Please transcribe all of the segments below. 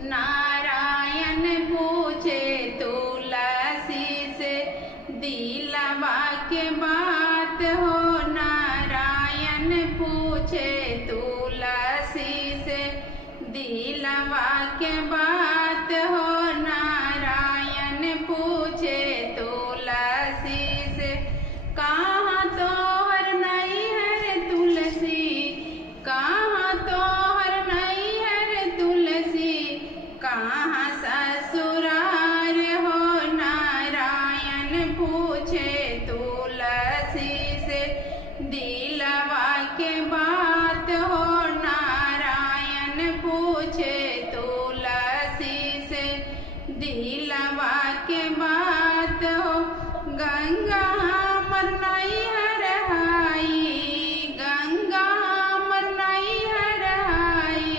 नारायण पूछे तुलसी से दिलवा के बात हो। नारायण पूछे तुलसी से दिलवा के बात हो। नारायण पूछे तुलसी से कहाँ तोहर नहीं है तुलसी, कहाँ तोहर नहीं है तुलसी, कहाँ ससुरार हो। नारायण पूछे तुलसी से दिलवा के बात हो। नारायण पूछे तुलसी से दिलवा के बात हो। गंगा हमर नहीं हरहाई, गंगा हमर नहीं हरहाई,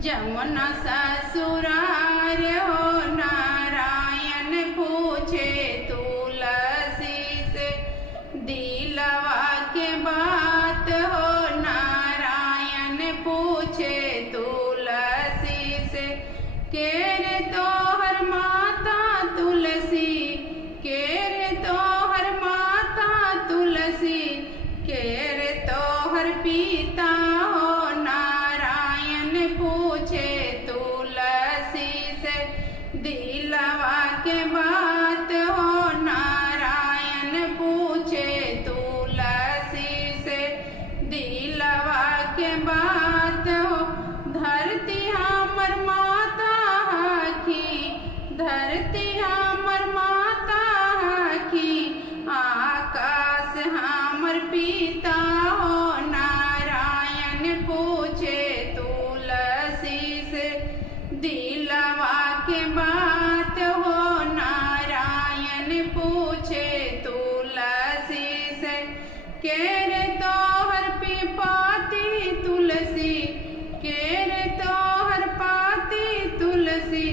जमुना ससुरार हो। नारायण पूछे तुलसी से दिलवा के बात हो। नारायण पूछे तुलसी से केरे तोहर माता तुलसी, केरे तोहर माता तुलसी, केरे तोहर पिता हो। नारायण पूछे तुलसी से दिलवा के बात हो। नारायण पूछे तुलसी से दिलवा के बात हो। धरती हमर माता की, धरती हमर माता की, आकाश हमर पिता हो। नारायण पूछे तुलसी से दिलवा के बात हो। नारायण पूछे तुलसी से केरे तोहर पिपाती तुलसी, केरे तोहर पाती तुलसी,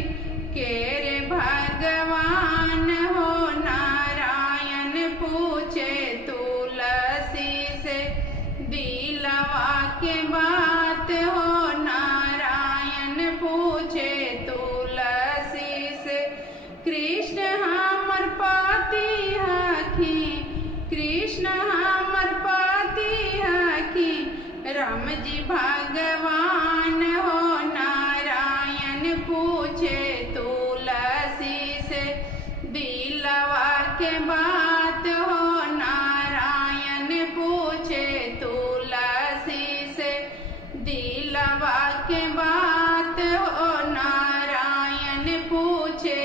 केरे भगवान हो। नारायण पूछे तुलसी से दिलवा के बात हो। नारायण पूछे तुलसी से कृष्ण हमर पति हखी, कृष्ण हमर पति हखी, राम जी भगवान हो। नारायण पूछे तुलसी से दिलवा के बात हो। नारायण पूछे तुलसी से दिलवा के बात हो। नारायण पूछे